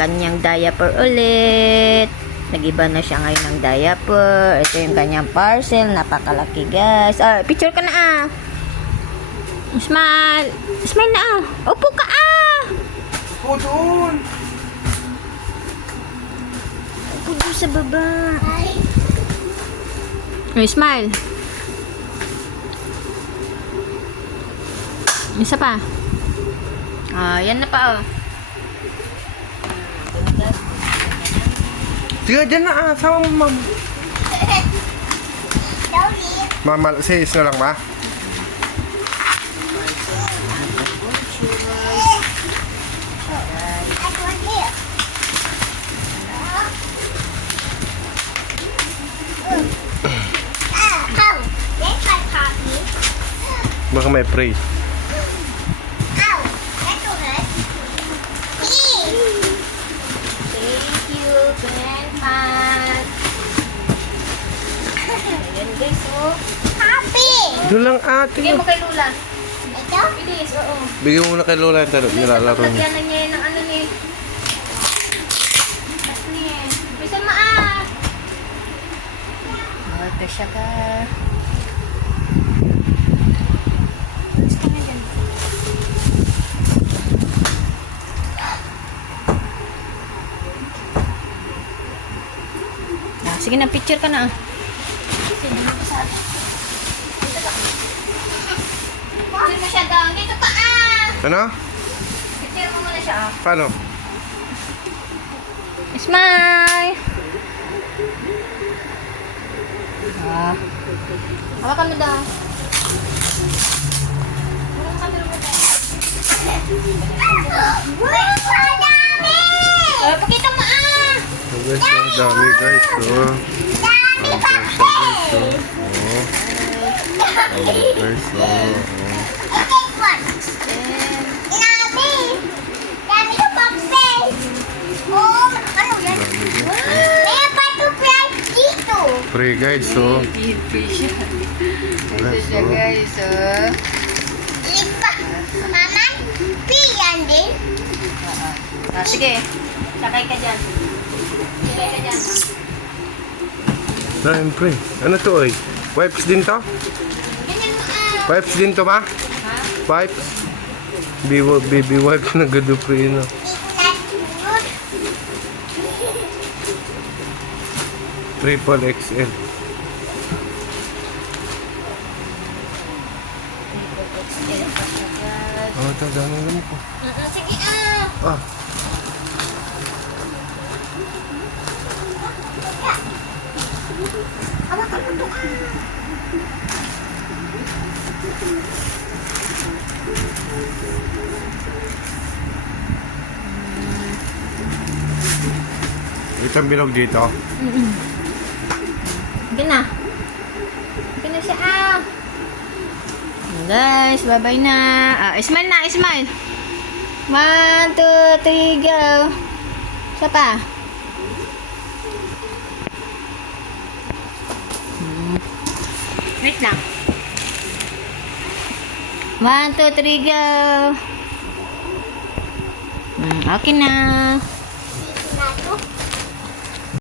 kanyang diaper ulit. Nag-iba na siya ngayon ng diaper. Ito yung kanyang parcel. Napakalaki, guys. Picture ka na, ah. Smile. Smile na, ah. Upo ka, ah. Upo doon. Upo doon sa baba. Smile. Isa pa. Yan na pa, oh. Sige, dyan na. Sama mo, ma'am. Mama, sis na lang, ma. Baka may pray. Thank you, Grandpa. Ayan, guys, oh. Doon lang ate. Bigyan mo kay Lola. Bilis, oo. Bigyan mo na kay Lola yung tarot. Nilalaro niya. Lagyan na niya ng ano niya. Tapos niya. Bisan mo, ah. Ito siya ka. Alis ka na dyan. Sige na, picture ka na, ah. Sige, dito sa atin. Dito ka. Picture mo siya doon. Dito ka, ah. Ano? Picture mo muna siya, ah. Paano? Smile! Hawakan mo daw. Walang camera mo daw. Pakita mo, ah! Guys, ang dami guys. Oh. Ang guys, oh. Guys, oh. Pray guys, oh. Ito siya, oh. guys, oh. Sige, sakay ka dyan. Sakay ka dyan. Dahil pray. Ano to, oy? Wipes din to? Ganyan mo, ah. Wipes din to, ma? Ha? Wipes? Baby wipes na gado pray, no? Triple XL. Oh, ito, dami naman po. Sige, ah. Ah. Itong bilog dito. Sige na. Sige na siya, ah. Guys, bye-bye na. Smile na, smile. 1, 2, 3, go. Isa pa. Wait lang. 1, 2, 3, go. Okay na.